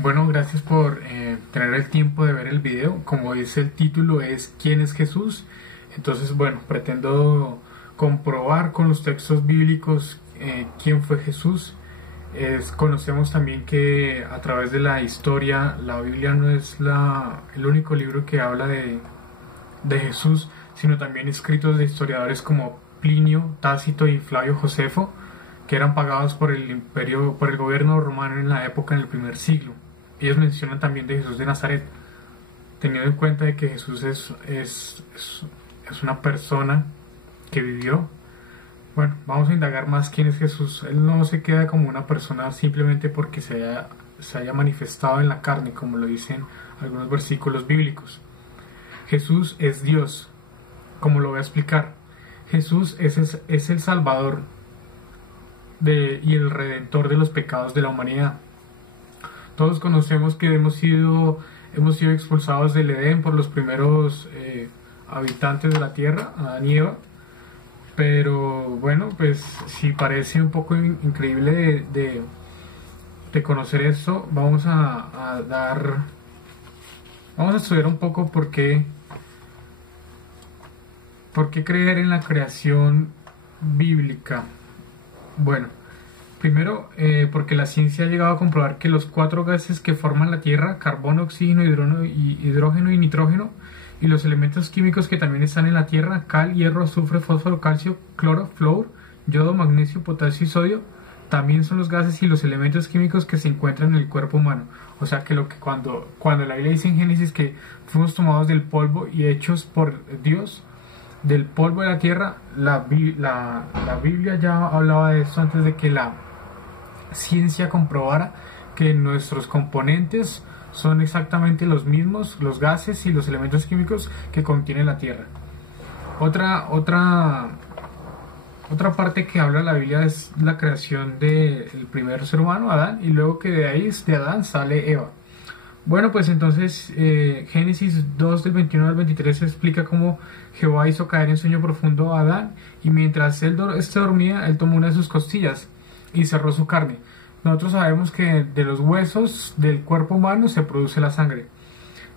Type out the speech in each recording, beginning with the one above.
Bueno, gracias por tener el tiempo de ver el video. Como dice el título, es ¿quién es Jesús? Entonces, bueno, pretendo comprobar con los textos bíblicos quién fue Jesús. Conocemos también que a través de la historia, la Biblia no es el único libro que habla de Jesús, sino también escritos de historiadores como Plinio, Tácito y Flavio Josefo, que eran pagados por el imperio, por el gobierno romano en la época, en el primer siglo. Ellos mencionan también de Jesús de Nazaret, teniendo en cuenta de que Jesús es una persona que vivió. Bueno, vamos a indagar más quién es Jesús. Él no se queda como una persona simplemente porque se haya manifestado en la carne, como lo dicen algunos versículos bíblicos. Jesús es Dios, como lo voy a explicar. Jesús es el Salvador y el Redentor de los pecados de la humanidad. Todos conocemos que hemos sido expulsados del Edén por los primeros habitantes de la tierra, Adán y Eva. Pero bueno, pues si parece un poco increíble de conocer esto, vamos a estudiar un poco por qué creer en la creación bíblica. Bueno, primero, porque la ciencia ha llegado a comprobar que los cuatro gases que forman la Tierra, carbono, oxígeno, hidrógeno y nitrógeno, y los elementos químicos que también están en la Tierra, cal, hierro, azufre, fósforo, calcio, cloro, flúor, yodo, magnesio, potasio y sodio, también son los gases y los elementos químicos que se encuentran en el cuerpo humano. O sea que cuando la Biblia dice en Génesis que fuimos tomados del polvo y hechos por Dios, del polvo de la tierra, la Biblia ya hablaba de esto antes de que la ciencia comprobara que nuestros componentes son exactamente los mismos, los gases y los elementos químicos que contiene la tierra. Otra parte que habla la Biblia es la creación del primer ser humano, Adán, y luego que de Adán sale Eva. Bueno, pues entonces Génesis 2 del 21 al 23 explica cómo Jehová hizo caer en sueño profundo a Adán, y mientras éste dormía, él tomó una de sus costillas y cerró su carne. Nosotros sabemos que de los huesos del cuerpo humano se produce la sangre.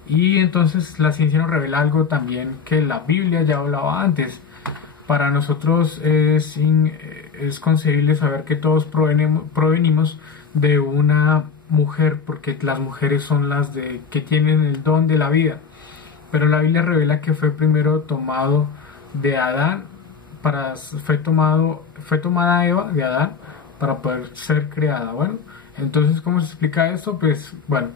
Y entonces la ciencia nos revela algo también que la Biblia ya hablaba antes. Para nosotros es concebible saber que todos provenimos de una mujer, porque las mujeres son las que tienen el don de la vida. Pero la Biblia revela que fue primero tomado de Adán, fue tomada Eva de Adán para poder ser creada. Bueno, entonces, ¿cómo se explica esto? Pues bueno,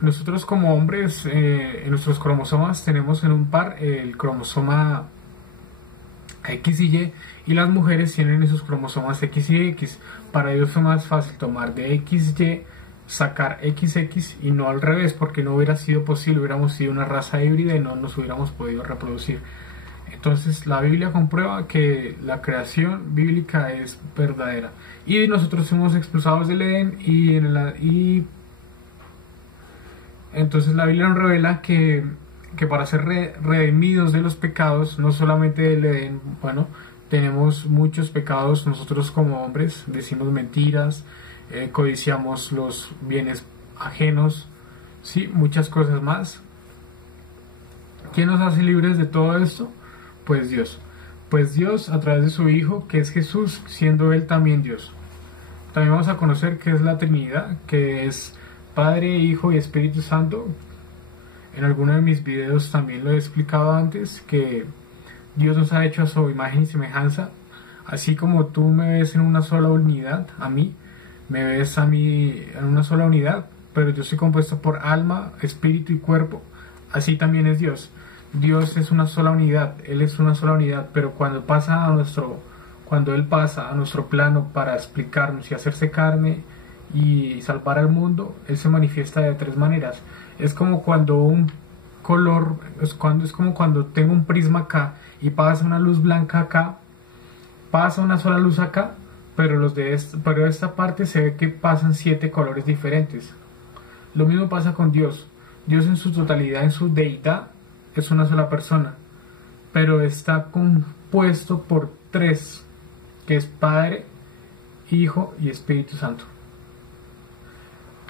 nosotros como hombres, en nuestros cromosomas tenemos en un par el cromosoma X y Y las mujeres tienen esos cromosomas X y X. Para ellos fue más fácil tomar de XY, sacar XX y no al revés, porque no hubiera sido posible, hubiéramos sido una raza híbrida y no nos hubiéramos podido reproducir. Entonces la Biblia comprueba que la creación bíblica es verdadera y nosotros somos expulsados del Edén y entonces la Biblia nos revela que para ser redimidos de los pecados, no solamente del Edén, bueno, tenemos muchos pecados. Nosotros como hombres decimos mentiras, codiciamos los bienes ajenos, sí, muchas cosas más. ¿Quién nos hace libres de todo esto? Pues Dios a través de su Hijo, que es Jesús, siendo Él también Dios. También vamos a conocer qué es la Trinidad, que es Padre, Hijo y Espíritu Santo. En alguno de mis videos también lo he explicado antes, que Dios nos ha hecho a su imagen y semejanza. Así como tú me ves en una sola unidad, a mí, me ves a mí en una sola unidad, pero yo soy compuesto por alma, espíritu y cuerpo. Así también es Dios. Dios es una sola unidad, Él es una sola unidad, pero cuando Él pasa a nuestro plano para explicarnos y hacerse carne y salvar al mundo, Él se manifiesta de tres maneras. Es como cuando es como cuando tengo un prisma acá y pasa una luz blanca acá, pasa una sola luz acá, pero de esta parte se ve que pasan 7 colores diferentes. Lo mismo pasa con Dios. Dios en su totalidad, en su deidad, es una sola persona, pero está compuesto por 3, que es Padre, Hijo y Espíritu Santo.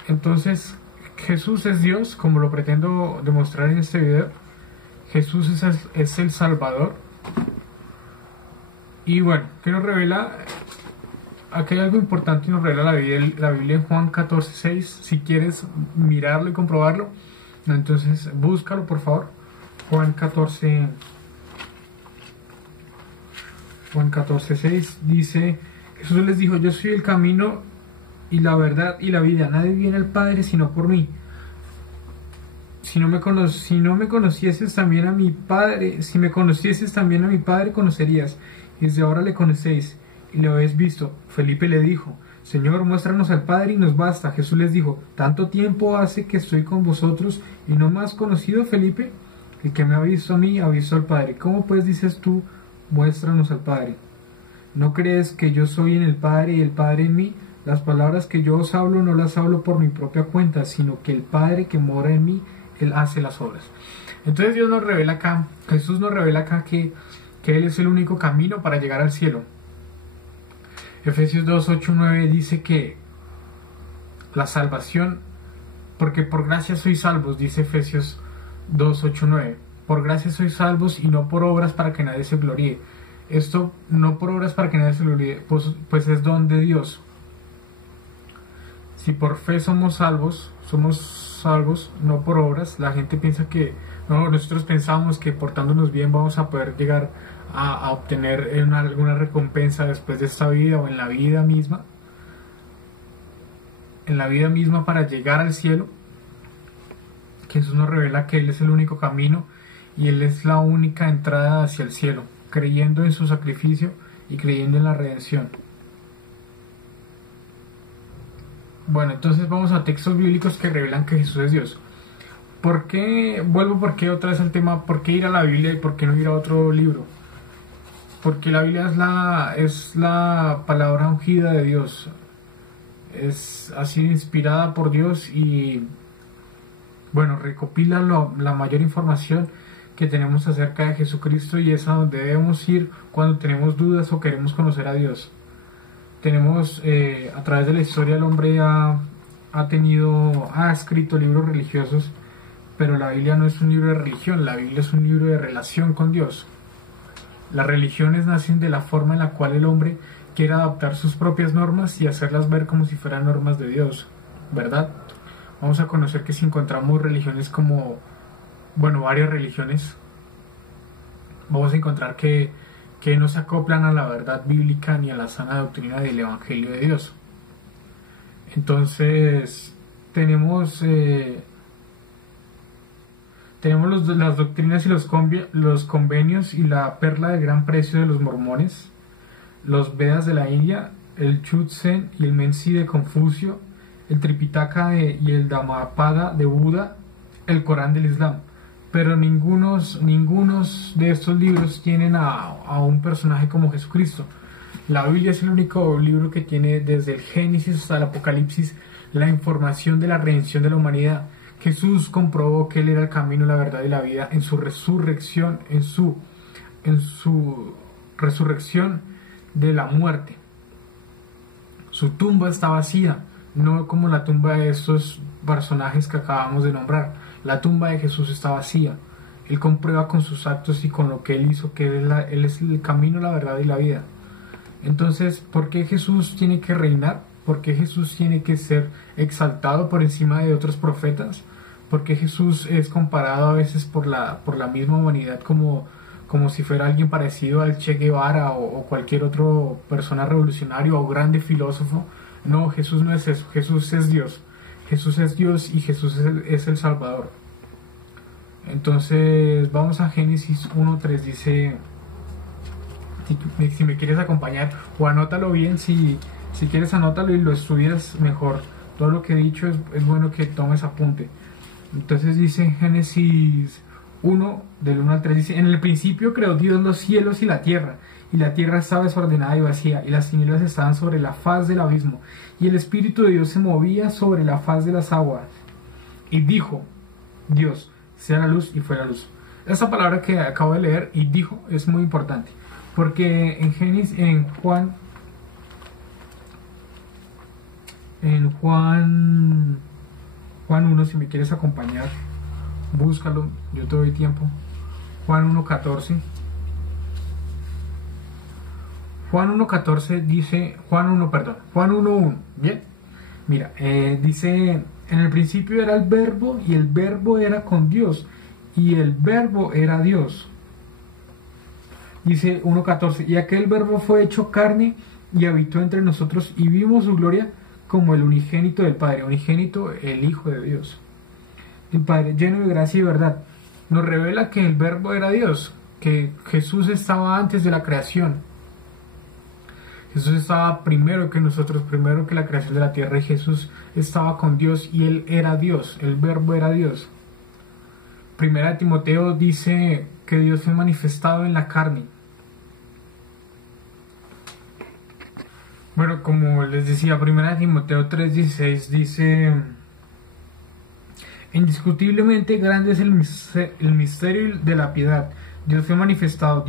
Entonces, Jesús es Dios, como lo pretendo demostrar en este video. Jesús es el Salvador. Y bueno, ¿qué nos revela? Aquí hay algo importante y nos revela la Biblia en Juan 14:6. Si quieres mirarlo y comprobarlo, entonces búscalo por favor. Juan 14:6 dice: Jesús les dijo, yo soy el camino y la verdad y la vida. Nadie viene al Padre sino por mí. Si no me conocieses también a mi Padre, si me conocieses también a mi Padre, conocerías. Y desde ahora le conocéis y le habéis visto. Felipe le dijo: Señor, muéstranos al Padre y nos basta. Jesús les dijo: ¿tanto tiempo hace que estoy con vosotros y no me has conocido, Felipe? El que me ha visto a mí ha visto al Padre. ¿Cómo pues dices tú, muéstranos al Padre? ¿No crees que yo soy en el Padre y el Padre en mí? Las palabras que yo os hablo no las hablo por mi propia cuenta, sino que el Padre que mora en mí, Él hace las obras. Entonces Dios nos revela acá, Jesús nos revela acá que Él es el único camino para llegar al cielo. Efesios 2:8-9 dice que la salvación, porque por gracia sois salvos, dice Efesios 2:8-9. Por gracia sois salvos y no por obras para que nadie se gloríe. Esto, no por obras para que nadie se gloríe, pues es don de Dios. Si por fe somos salvos, no por obras. La gente piensa que, no, nosotros pensamos que portándonos bien vamos a poder llegar a obtener alguna recompensa después de esta vida o en la vida misma. En la vida misma para llegar al cielo. Jesús nos revela que Él es el único camino y Él es la única entrada hacia el cielo, creyendo en su sacrificio y creyendo en la redención. Bueno, entonces vamos a textos bíblicos que revelan que Jesús es Dios. ¿Por qué otra vez el tema? ¿Por qué ir a la Biblia y por qué no ir a otro libro? Porque la Biblia es la palabra ungida de Dios. Ha sido inspirada por Dios y, bueno, recopila la mayor información que tenemos acerca de Jesucristo y es a donde debemos ir cuando tenemos dudas o queremos conocer a Dios. Tenemos, a través de la historia, el hombre ha escrito libros religiosos, pero la Biblia no es un libro de religión, la Biblia es un libro de relación con Dios. Las religiones nacen de la forma en la cual el hombre quiere adaptar sus propias normas y hacerlas ver como si fueran normas de Dios, ¿verdad? Vamos a conocer que si encontramos religiones como, bueno, varias religiones, vamos a encontrar que no se acoplan a la verdad bíblica ni a la sana doctrina del Evangelio de Dios. Entonces, tenemos las doctrinas y los convenios y la perla de gran precio de los mormones, los Vedas de la India, el Chutsen y el Mensi de Confucio, el Tripitaka y el Dhammapada de Buda, el Corán del Islam. Pero ningunos de estos libros tienen a un personaje como Jesucristo. La Biblia es el único libro que tiene desde el Génesis hasta el Apocalipsis la información de la redención de la humanidad. Jesús comprobó que Él era el camino, la verdad y la vida en su resurrección, en su resurrección de la muerte. Su tumba está vacía, no como la tumba de estos personajes que acabamos de nombrar. La tumba de Jesús está vacía. Él comprueba con sus actos y con lo que Él hizo que Él es el camino, la verdad y la vida. Entonces, ¿por qué Jesús tiene que reinar? ¿Por qué Jesús tiene que ser exaltado por encima de otros profetas? ¿Por qué Jesús es comparado a veces por la misma humanidad como si fuera alguien parecido al Che Guevara o cualquier otra persona revolucionaria o grande filósofo? No, Jesús no es eso. Jesús es Dios. Jesús es Dios y Jesús es el Salvador. Entonces vamos a Génesis 1:3. Dice, si me quieres acompañar o anótalo bien, si quieres anótalo y lo estudias mejor. Todo lo que he dicho es bueno que tomes apunte. Entonces dice en Génesis 1, del 1 al 3, dice: en el principio creó Dios los cielos y la tierra estaba desordenada y vacía, y las tinieblas estaban sobre la faz del abismo, y el Espíritu de Dios se movía sobre la faz de las aguas. Y dijo Dios: sea la luz, y fue la luz. Esa palabra que acabo de leer, y dijo, es muy importante, porque en Juan Juan 1, si me quieres acompañar, búscalo, yo te doy tiempo. Juan 1:14. Juan 1:14 dice, Juan 1:1, bien, mira, dice, en el principio era el verbo y el verbo era con Dios y el verbo era Dios. Dice 1:14, y aquel verbo fue hecho carne y habitó entre nosotros y vimos su gloria como el unigénito del Padre, unigénito, el Hijo de Dios. El Padre, lleno de gracia y verdad, nos revela que el verbo era Dios, que Jesús estaba antes de la creación. Jesús estaba primero que nosotros, primero que la creación de la tierra, y Jesús estaba con Dios y Él era Dios, el verbo era Dios. Primera de Timoteo dice que Dios fue manifestado en la carne. Bueno, como les decía, primera de Timoteo 3:16 dice, indiscutiblemente grande es el misterio de la piedad. Dios fue manifestado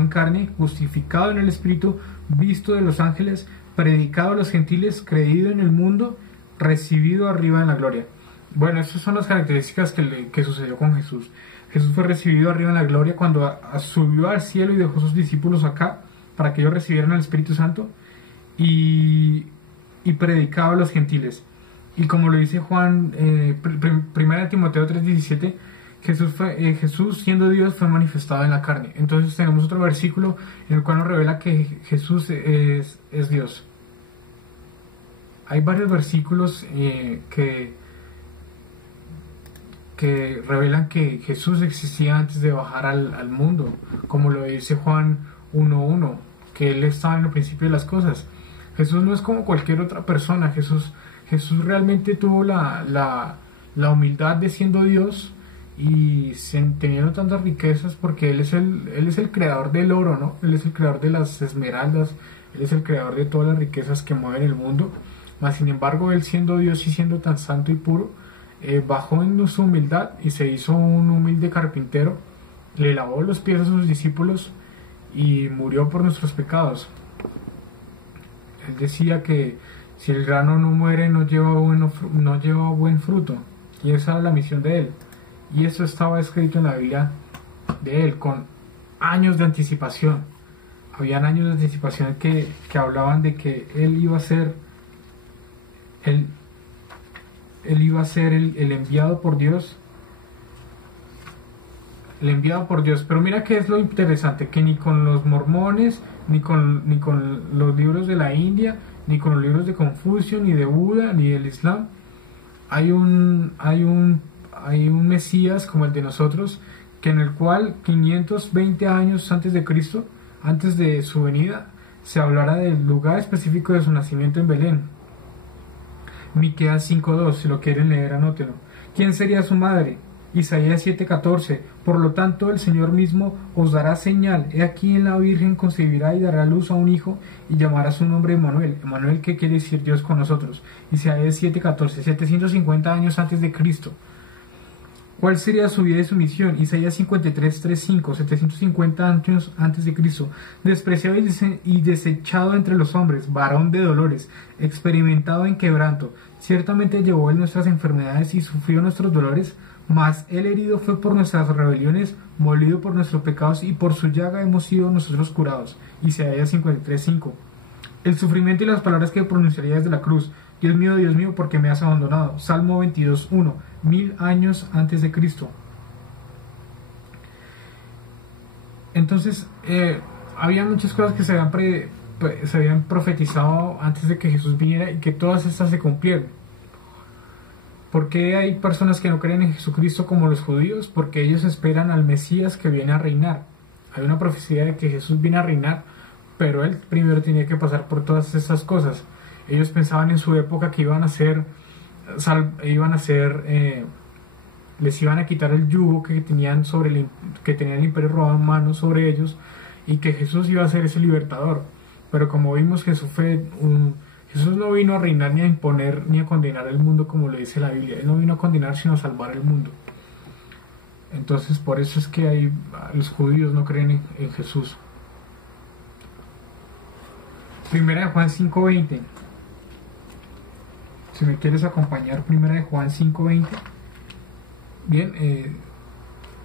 en carne, justificado en el Espíritu, visto de los ángeles, predicado a los gentiles, creído en el mundo, recibido arriba en la gloria. Bueno, esas son las características que sucedió con Jesús. Jesús fue recibido arriba en la gloria cuando subió al cielo y dejó sus discípulos acá para que ellos recibieran el Espíritu Santo y predicaba a los gentiles. Y como lo dice Juan, 1 Timoteo 3:17, Jesús siendo Dios fue manifestado en la carne. Entonces tenemos otro versículo en el cual nos revela que Jesús es Dios. Hay varios versículos que revelan que Jesús existía antes de bajar al mundo, como lo dice Juan 1:1, que Él estaba en el principio de las cosas. Jesús no es como cualquier otra persona. Jesús realmente tuvo la humildad de siendo Dios y teniendo tantas riquezas, porque Él es el creador del oro, ¿no? Él es el creador de las esmeraldas, Él es el creador de todas las riquezas que mueven el mundo. Mas sin embargo, Él siendo Dios y siendo tan santo y puro, bajó en su humildad y se hizo un humilde carpintero, le lavó los pies a sus discípulos y murió por nuestros pecados. Él decía que si el grano no muere no lleva buen fruto, y esa era la misión de Él, y eso estaba escrito en la Biblia de Él con años de anticipación. Habían años de anticipación que hablaban de que Él iba a ser el enviado por Dios. El enviado por Dios. Pero mira que es lo interesante, que ni con los mormones, ni con los libros de la India, ni con los libros de Confucio, ni de Buda, ni del Islam, hay un Mesías como el de nosotros, que en el cual 520 años antes de Cristo, antes de su venida, se hablará del lugar específico de su nacimiento en Belén. Miqueas 5:2, si lo quieren leer, anótenlo. ¿Quién sería su madre? Isaías 7:14, por lo tanto el Señor mismo os dará señal, he aquí la Virgen concebirá y dará luz a un hijo y llamará su nombre Emmanuel. Emmanuel, ¿qué quiere decir? Dios con nosotros. Isaías 7:14, 750 años antes de Cristo. ¿Cuál sería su vida y su misión? Isaías 53:3-5, 750 años antes de Cristo. Despreciado y desechado entre los hombres, varón de dolores, experimentado en quebranto. Ciertamente llevó él nuestras enfermedades y sufrió nuestros dolores, mas él herido fue por nuestras rebeliones, molido por nuestros pecados, y por su llaga hemos sido nosotros curados. Isaías 53:5. El sufrimiento y las palabras que pronunciaría desde la cruz. Dios mío, ¿por qué me has abandonado? Salmo 22:1, 1000 años antes de Cristo. Entonces, había muchas cosas que se habían profetizado antes de que Jesús viniera y que todas estas se cumplieron. ¿Por qué hay personas que no creen en Jesucristo como los judíos? Porque ellos esperan al Mesías que viene a reinar. Hay una profecía de que Jesús viene a reinar, pero Él primero tenía que pasar por todas esas cosas. Ellos pensaban en su época que les iban a quitar el yugo que tenían que tenía el Imperio Romano sobre ellos, y que Jesús iba a ser ese libertador. Pero como vimos, Jesús no vino a reinar, ni a imponer, ni a condenar el mundo como le dice la Biblia. Él no vino a condenar, sino a salvar el mundo. Entonces, por eso es que los judíos no creen en Jesús. Primera de Juan 5:20. si me quieres acompañar, primera de Juan 5:20. Bien,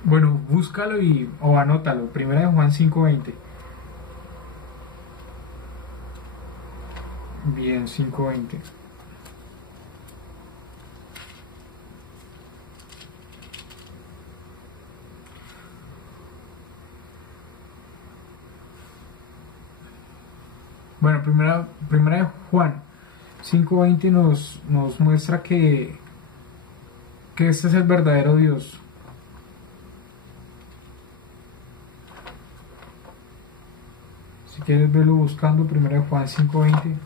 bueno, búscalo o anótalo, primera de Juan 5:20. Bien, 5:20. Bueno, primera de Juan 5:20 nos muestra que este es el verdadero Dios. Si quieres verlo buscando, primera de Juan 5:20.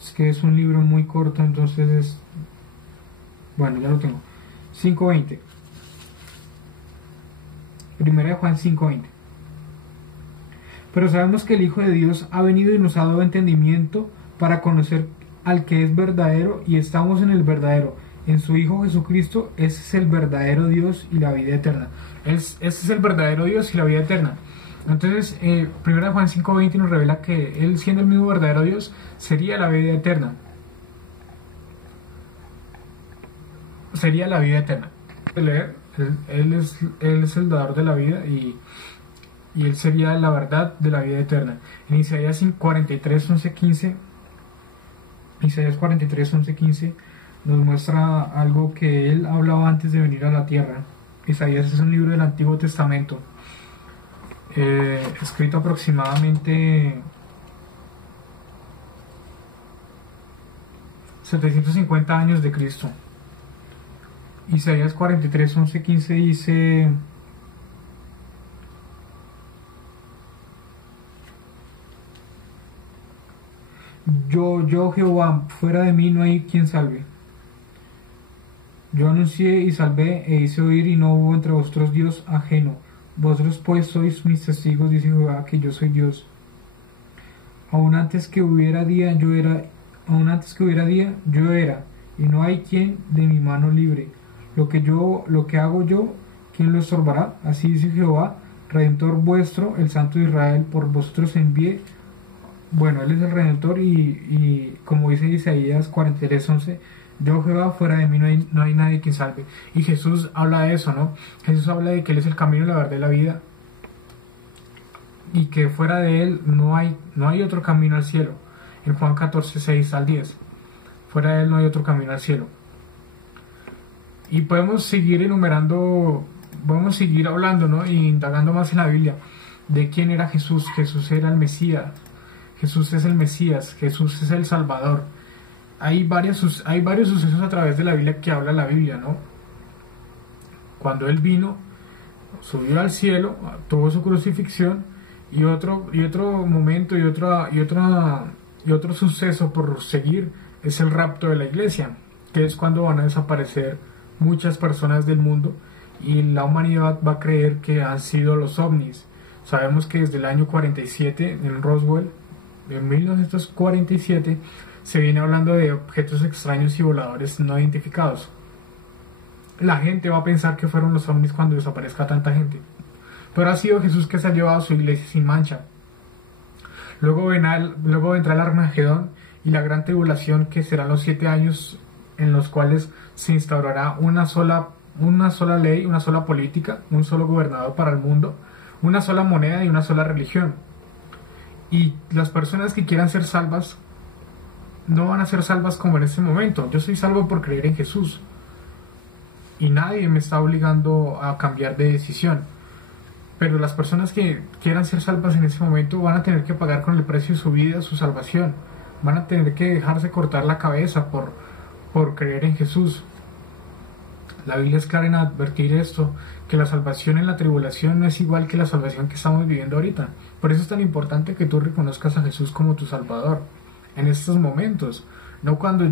Es que es un libro muy corto, entonces es... Bueno, ya lo tengo. 5:20. Primera de Juan 5:20. Pero sabemos que el Hijo de Dios ha venido y nos ha dado entendimiento para conocer al que es verdadero, y estamos en el verdadero, en su Hijo Jesucristo. Ese es el verdadero Dios y la vida eterna. Ese es el verdadero Dios y la vida eterna. Entonces, primera de Juan 5:20 nos revela que Él, siendo el mismo verdadero Dios, sería la vida eterna. Sería la vida eterna. Leer, Él es el dador de la vida, y Él sería la verdad de la vida eterna. En Isaías 43:11-15, Isaías 43:11-15 nos muestra algo que Él hablaba antes de venir a la tierra. Isaías es un libro del Antiguo Testamento, escrito aproximadamente 750 años de Cristo. Isaías 43:11-15 dice: Yo Jehová, fuera de mí no hay quien salve. Yo anuncié y salvé, e hice oír, y no hubo entre vosotros Dios ajeno. Vosotros pues sois mis testigos, dice Jehová, que yo soy Dios. Aún antes que hubiera día, yo era, y no hay quien de mi mano libre. Lo que hago yo, ¿quién lo estorbará? Así dice Jehová, Redentor vuestro, el Santo de Israel, por vosotros envié. Bueno, Él es el Redentor, y como dice Isaías 43:11, yo Jehová, fuera de mí no hay nadie quien salve. Y Jesús habla de eso, ¿no? Jesús habla de que Él es el camino, la verdad y la vida, y que fuera de Él no hay otro camino al cielo. En Juan 14:6-10, fuera de Él no hay otro camino al cielo. Y podemos seguir enumerando, podemos seguir hablando, ¿no? Y indagando más en la Biblia de quién era Jesús. Jesús era el Mesías. Jesús es el Mesías. Jesús es el Salvador. Hay varios sucesos a través de la Biblia que habla la Biblia, ¿no? Cuando Él vino, subió al cielo, tuvo su crucifixión, y otro momento y otro suceso por seguir es el rapto de la iglesia, que es cuando van a desaparecer muchas personas del mundo y la humanidad va a creer que han sido los ovnis. Sabemos que desde el año 47 en Roswell, en 1947, se viene hablando de objetos extraños y voladores no identificados. La gente va a pensar que fueron los ovnis cuando desaparezca tanta gente, pero ha sido Jesús que se ha llevado a su iglesia sin mancha. Luego vendrá el Armagedón y la gran tribulación, que serán los 7 años en los cuales se instaurará una sola ley, una sola política, un solo gobernador para el mundo, una sola moneda y una sola religión. Y las personas que quieran ser salvas no van a ser salvas como en este momento. Yo soy salvo por creer en Jesús y nadie me está obligando a cambiar de decisión. Pero las personas que quieran ser salvas en ese momento van a tener que pagar con el precio de su vida su salvación. Van a tener que dejarse cortar la cabeza por creer en Jesús. La Biblia es clara en advertir esto, que la salvación en la tribulación no es igual que la salvación que estamos viviendo ahorita. Por eso es tan importante que tú reconozcas a Jesús como tu Salvador en estos momentos, no cuando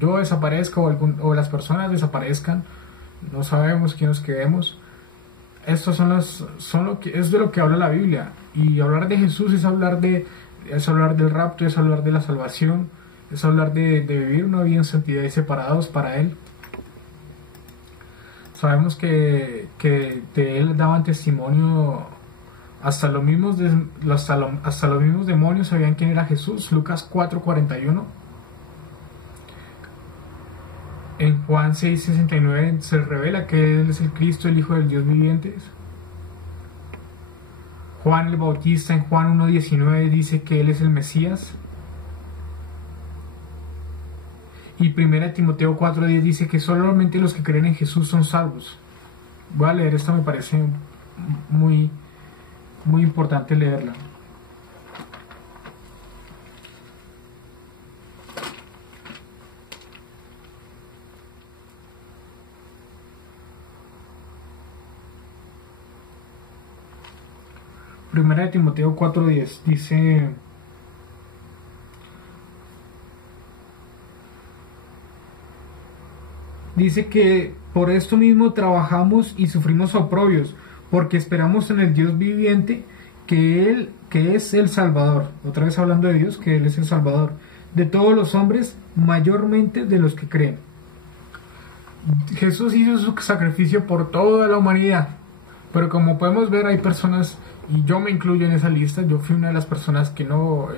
yo desaparezca o las personas desaparezcan. No sabemos quién nos quedemos. Estos es de lo que habla la Biblia, y hablar de Jesús es hablar del rapto, es hablar de la salvación, es hablar de vivir una vida en santidad y separados para Él. Sabemos que de Él daban testimonio hasta los mismos demonios sabían quién era Jesús. Lucas 4:41. En Juan 6:69 se revela que Él es el Cristo, el Hijo del Dios viviente. Juan el Bautista en Juan 1:19 dice que Él es el Mesías. Y 1 Timoteo 4:10 dice que solamente los que creen en Jesús son salvos. Voy a leer esto, me parece muy importante leerla. Primera de Timoteo 4:10 dice que por esto mismo trabajamos y sufrimos oprobios, porque esperamos en el Dios viviente, que es el Salvador. Otra vez hablando de Dios, que Él es el Salvador de todos los hombres, mayormente de los que creen. Jesús hizo su sacrificio por toda la humanidad, pero como podemos ver hay personas, y yo me incluyo en esa lista. Yo fui una de las personas que no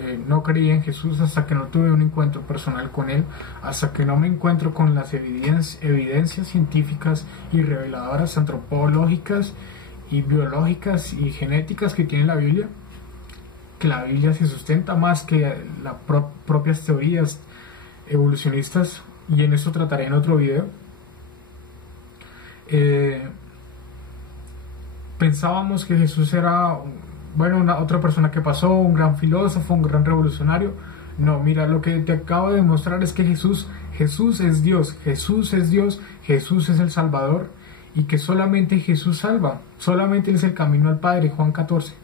creía en Jesús hasta que no tuve un encuentro personal con Él, hasta que no me encuentro con las evidencias científicas y reveladoras, antropológicas y biológicas y genéticas que tiene la Biblia, que la Biblia se sustenta más que las propias teorías evolucionistas, y en eso trataré en otro video. Pensábamos que Jesús era, otra persona que pasó, un gran filósofo, un gran revolucionario. No, mira, lo que te acabo de demostrar es que Jesús es Dios, Jesús es Dios, Jesús es el Salvador, y que solamente Jesús salva, solamente Él es el camino al Padre, Juan 14.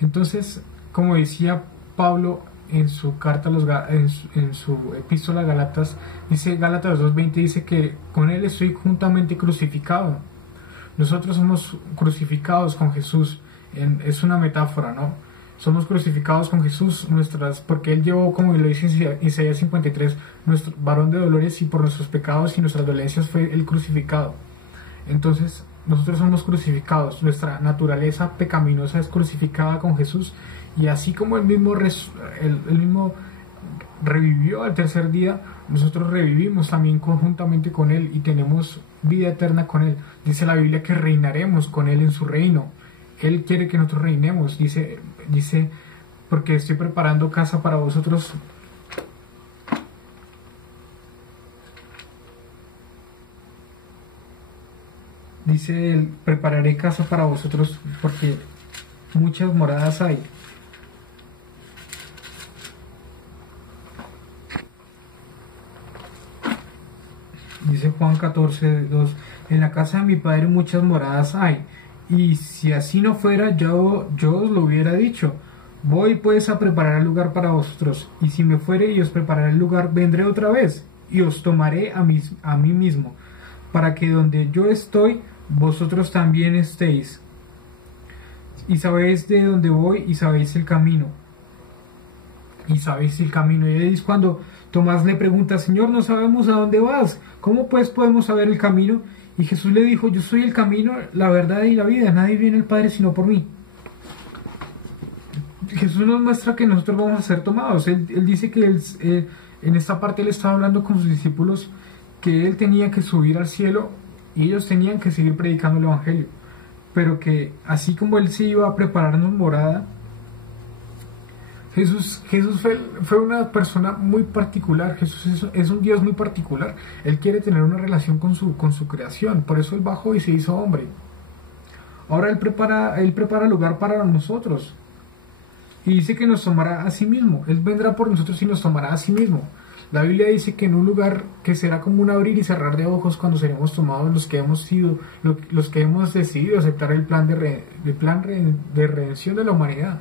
Entonces, como decía Pablo en su carta en su epístola a Gálatas, dice Gálatas 2:20, dice que con Él estoy juntamente crucificado. Nosotros somos crucificados con Jesús. Es una metáfora, ¿no? Somos crucificados con Jesús, porque Él llevó, como lo dice Isaías 53, nuestro varón de dolores, y por nuestros pecados y nuestras dolencias fue el crucificado. Entonces, nosotros somos crucificados. Nuestra naturaleza pecaminosa es crucificada con Jesús, y así como Él mismo revivió al tercer día, nosotros revivimos también conjuntamente con Él y tenemos vida eterna con Él. Dice la Biblia que reinaremos con Él en su reino. Él quiere que nosotros reinemos. Dice porque estoy preparando casa para vosotros. Dice Él, prepararé casa para vosotros porque muchas moradas hay. Dice Juan 14:2, en la casa de mi Padre muchas moradas hay, y si así no fuera, yo os lo hubiera dicho. Voy pues a preparar el lugar para vosotros, y si me fuere y os prepararé el lugar, vendré otra vez, y os tomaré a mí mismo, para que donde yo estoy, vosotros también estéis. Y sabéis de dónde voy, y sabéis el camino. Y ahí es cuando Tomás le pregunta, Señor, no sabemos a dónde vas, ¿cómo pues podemos saber el camino? Y Jesús le dijo, yo soy el camino, la verdad y la vida, nadie viene al Padre sino por mí. Jesús nos muestra que nosotros vamos a ser tomados. Él dice que en esta parte Él estaba hablando con sus discípulos que Él tenía que subir al cielo y ellos tenían que seguir predicando el Evangelio, pero que así como Él se iba a prepararnos morada, Jesús fue una persona muy particular. Jesús es un Dios muy particular. Él quiere tener una relación con su creación. Por eso Él bajó y se hizo hombre. Ahora Él prepara lugar para nosotros. Y dice que nos tomará a sí mismo. Él vendrá por nosotros y nos tomará a sí mismo. La Biblia dice que en un lugar que será como un abrir y cerrar de ojos cuando seremos tomados los que hemos decidido aceptar el plan de redención de la humanidad.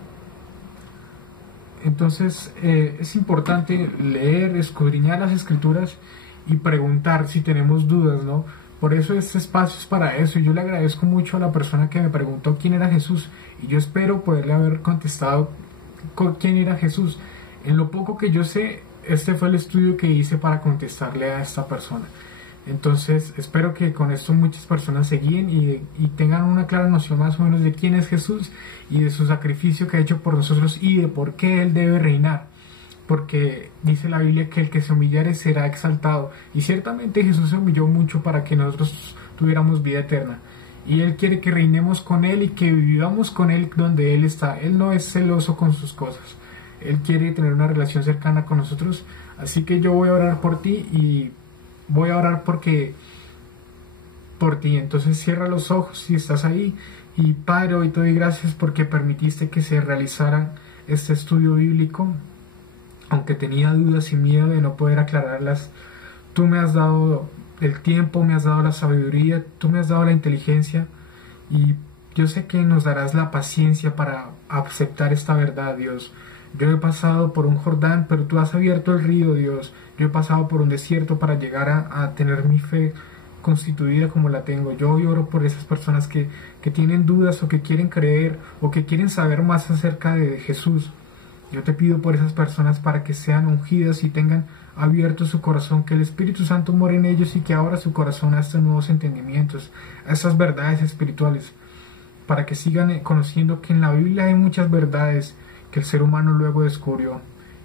Entonces es importante leer, escudriñar las Escrituras y preguntar si tenemos dudas, ¿no? Por eso este espacio es para eso, y yo le agradezco mucho a la persona que me preguntó quién era Jesús, y yo espero poderle haber contestado quién era Jesús. En lo poco que yo sé, este fue el estudio que hice para contestarle a esta persona. Entonces espero que con esto muchas personas se guíen y tengan una clara noción más o menos de quién es Jesús y de su sacrificio que ha hecho por nosotros y de por qué Él debe reinar. Porque dice la Biblia que el que se humillare será exaltado. Y ciertamente Jesús se humilló mucho para que nosotros tuviéramos vida eterna. Y Él quiere que reinemos con Él y que vivamos con Él donde Él está. Él no es celoso con sus cosas. Él quiere tener una relación cercana con nosotros. Así que yo voy a orar por ti y voy a orar por ti. Entonces cierra los ojos si estás ahí. Y Padre, hoy te doy gracias porque permitiste que se realizara este estudio bíblico. Aunque tenía dudas y miedo de no poder aclararlas, tú me has dado el tiempo, me has dado la sabiduría, tú me has dado la inteligencia y yo sé que nos darás la paciencia para aceptar esta verdad, Dios. Yo he pasado por un Jordán, pero tú has abierto el río, Dios. Yo he pasado por un desierto para llegar a tener mi fe constituida como la tengo. Yo hoy oro por esas personas que tienen dudas o que quieren creer o que quieren saber más acerca de Jesús. Yo te pido por esas personas para que sean ungidas y tengan abierto su corazón, que el Espíritu Santo more en ellos y que abra su corazón a estos nuevos entendimientos, a estas verdades espirituales, para que sigan conociendo que en la Biblia hay muchas verdades que el ser humano luego descubrió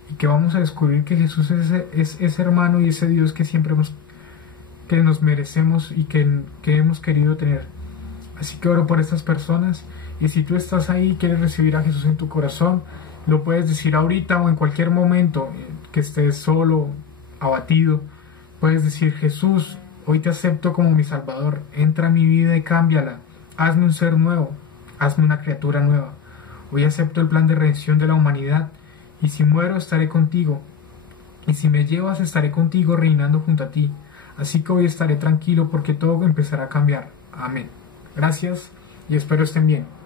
y que vamos a descubrir que Jesús es ese hermano y ese Dios que siempre que nos merecemos y que hemos querido tener. Así que oro por estas personas y si tú estás ahí y quieres recibir a Jesús en tu corazón, lo puedes decir ahorita o en cualquier momento que estés solo, abatido. Puedes decir: Jesús, hoy te acepto como mi Salvador. Entra a mi vida y cámbiala. Hazme un ser nuevo. Hazme una criatura nueva. Hoy acepto el plan de redención de la humanidad. Y si muero, estaré contigo. Y si me llevas, estaré contigo reinando junto a ti. Así que hoy estaré tranquilo porque todo empezará a cambiar. Amén. Gracias y espero estén bien.